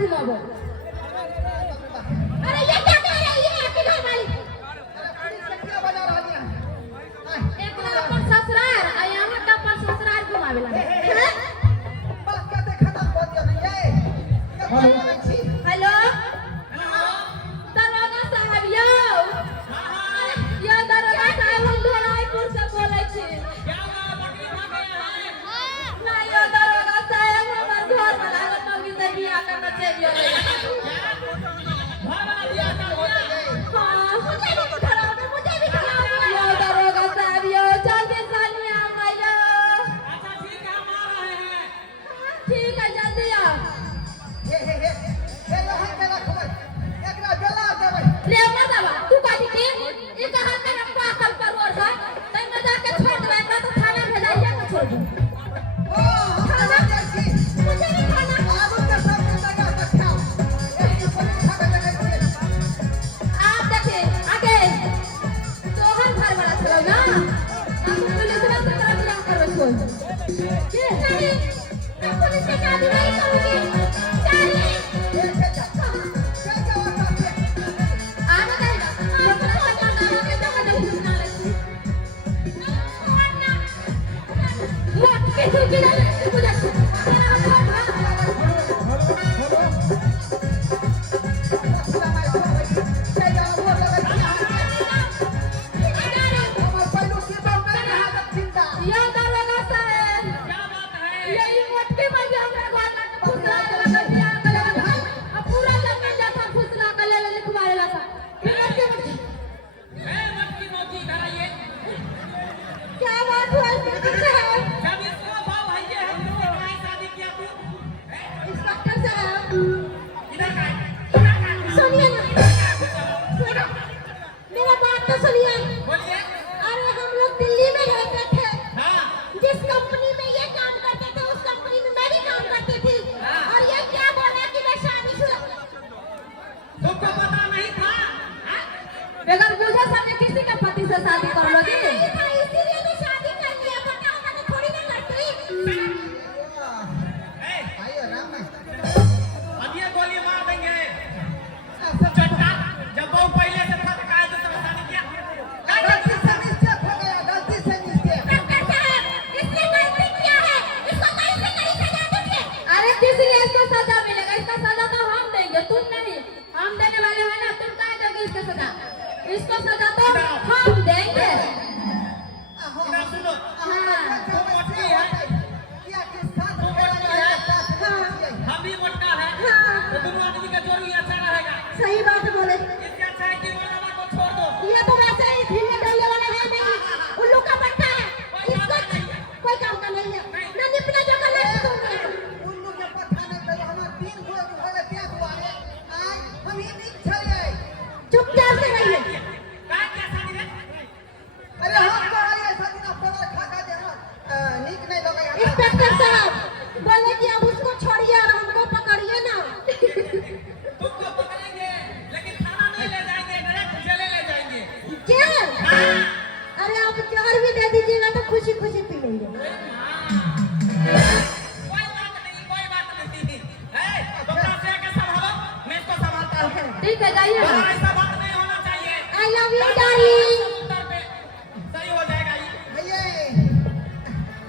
घुमाबो। अरे ये क्या कह रही है आपकी घर वाली? क्या बना रही है? एक अपन ससुराल आ यहाँ का अपन ससुराल घुमावे ला। बात करते खत्म हो गया नहीं है? हेलो दरोगा साहब यो दरोगा साहब हम धोलाईपुर से बोले छी। नहीं यो दरोगा साहब हमर घर वाला मौगी से बियाह करना चाहिए। मुझे भी खिलाओ यो दरोगा साहब यो जल्दी सानी आओ यो। ठीक है जल्दी आओ। ले मत तू काटी के ये कहां पे रखा कल पर और है तै में जाके छोड़ दे मैं तो थाना भेजाइए को छोड़ दूं। थाना मुझे नहीं थाना आगो के सामने लगा रखा एक पुलिस थाने लगे। आप देखिए आगे तोहर घर वाला चलो ना हम पुलिस में से तरफ क्या करो छोड़ के नहीं मैं पुलिस से शादी नहीं करूंगी। चलिए अगर बुझा सामने किसी का पति से शादी कर लोगी इसीलिए तो शादी कर लिया पता होता तो थोड़ी ना करती। आइए राम अब ये गोली मार देंगे चट्टा जब वो पहले से था काहे तो सब शादी किया गलती से मिस्टेक हो गया गलती से मिस्टेक। इसने गलती किया है इसको कहीं से कहीं सजा दीजिए। अरे किसलिए इसको सजा मिलेगा? इसका सजा तो हम देंगे तुम नहीं। हम देने वाले हैं ना तुम काहे दोगे इसको सजा? इसको सजा तो हम देंगे। ना सुनो तुम मोटी है क्या के साथ मेरा हम भी मोटा है तो दोनों आदमी का जोड़ ही अच्छा रहेगा। सही बात बोले। इससे अच्छा है कि वाला को छोड़ दो। ये तो वैसे ही ढीले ढाले वाला है नहीं उल्लू का पट्टा है। इसको कोई काम का नहीं है ना निपना जो कर ले तुम उल्लू के पत्ता नहीं पे हमार तीन गो होले क्या हुआ है आज हम ही नहीं छड़े। चुपचाप से रहिए। का क्या शादी रे? अरे हम तो अरे ऐसा दिन अपना खा दे हम नीक नहीं लगा यार। इंस्पेक्टर साहब बोले कि अब उसको छोड़िए और हमको पकड़िए ना। तुमको पकड़ेंगे लेकिन थाना नहीं ले जाएंगे डायरेक्ट जेल ले जाएंगे। क्या? अरे आप जहर भी दे दीजिएगा तो खुशी खुशी पी लेंगे। कोई बात नहीं है तुमरा से के संभालो मैं इसको संभालता हूं। ठीक है जाइए ना। ऐसा बात नहीं होना चाहिए। I love you darling. समुद्र पे सही हो जाएगा ये। भैया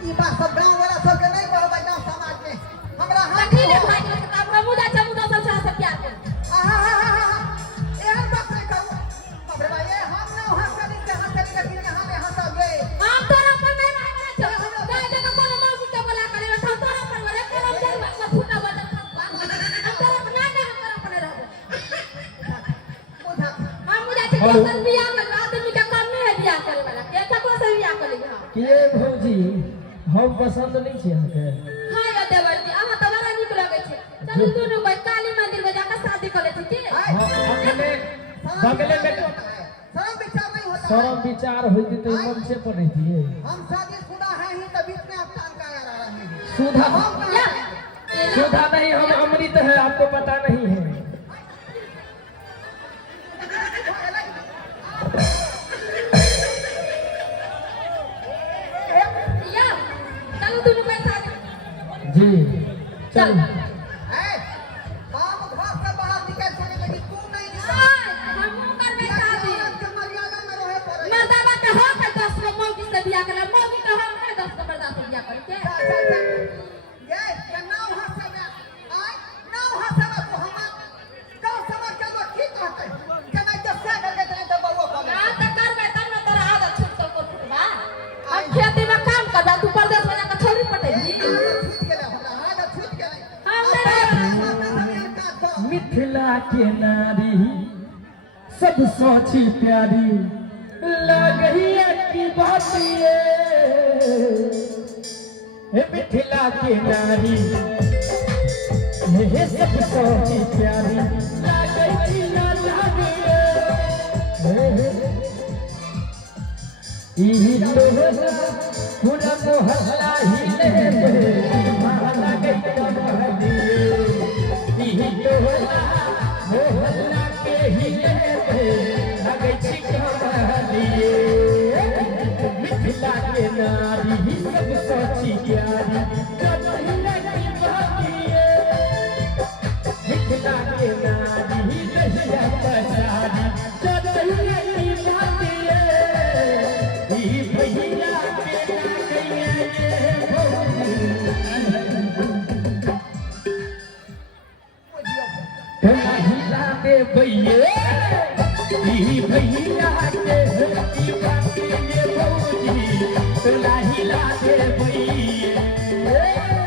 ई बात सब गांव वाला सब के नहीं कहबा गांव समाज में हमरा हाथ लकड़ी ने भाई के काम रमुदा चमुदा सब चाह सब क्या कर। एहन बात नहीं कहू। बाप रे भाई हम ना वहां करी के हाथ करी के यहां में हंसा गए। हम तोरा पर नहीं रहना चाहिए। दे दे तो कोनो मौकी के बोला करे बैठा तोरा पर बोले कोनो जर मत फूटा बदल हम तोरा पर ना हम तोरा पर रहो। उठा हम मुझे चिकन बियाह कर आदमी का काम नहीं है बियाह करे वाला के ठको से बियाह कर लेगा। के भौजी हम पसंद नहीं छी हमके। हां ये देवर जी आहा तो बड़ा निक लगे छे। चलू दोनों भाई काली मंदिर में जाकर शादी कर लेते ठीक है। बगले में शर्म विचार नहीं होता। शर्म विचार होती तो मन से पर रहती है। हम शादीशुदा हैं ही तो बीच में आप टाल का आ रहे हैं। सुधा या सुधा नहीं हम अमृत है आपको पता नहीं है। या चलो दोनों भाई शादी जी चल हम मिथिला के नारी सब सोची प्यारी लगही की बात ये मिथिला के नारी हे सब सोची प्यारी लगही ना लागे ई लोहरा पूरा मोहल्ला हिले महला के कमहली ई लोहरा मोहल्ला के हिले लगे छी कमहली मिथिला के नारी सब सोची प्यारी कमहला की बातिए मिथिला के नारी लहिया पसारी कमहला की बातिए भैया के नागैया ये महिला के भैया भैया के बात ये भौजी लाहिला के भैया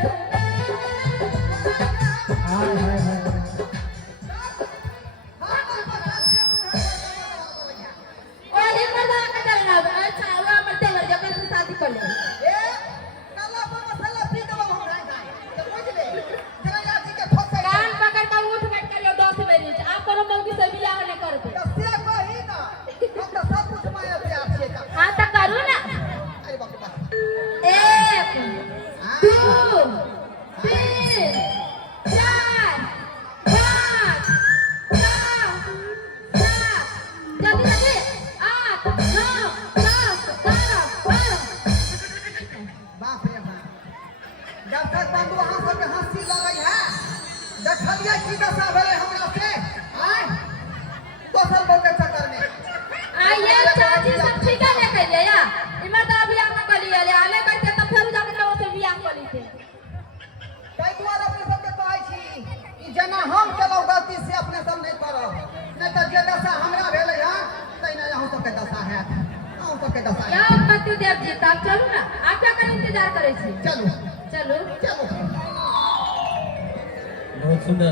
और एक मजाक करना अच्छा हुआ मरते मर जा कर शादी कर ले ए काला पर मसाला पी दबा हम नहीं खाए तो पूछ ले जरा याची के ठोक से कान पकड़ कर उठ बैठ कर 10 बजे आप करो मौगी से बियाह न कर दे तो से कही ना हम तो सब कुछ माया प्यार से का हां तो करू ना अरे बाप रे बाप 1 2 3 4 5 6 7 जल्दी जल्दी 8 9 10 11 12 बाप रे बाप जब तक बंधु वहां सब के हंसी लगई है देखलिए की दशा भेले हमरा से आय दोसर लोग के चक्कर में आइए चाची सब ठीक है लेके लिया इमा तो अभी आप कर लिया ले आले बैठे तो फिर जाके वो से बियाह कर ली थे कई दुआर अपने सब के कहै छी कि जना हम केलौ गलती से अपने सब नहीं करब नहीं तो जे दशा हमरा भेले है तैना अहूं सब के दशा है अहूं सब के दशा है या पति देव जी तब चलू ना आप क्या कर इंतजार करे छी चलो चलो चलो बहुत सुंदर।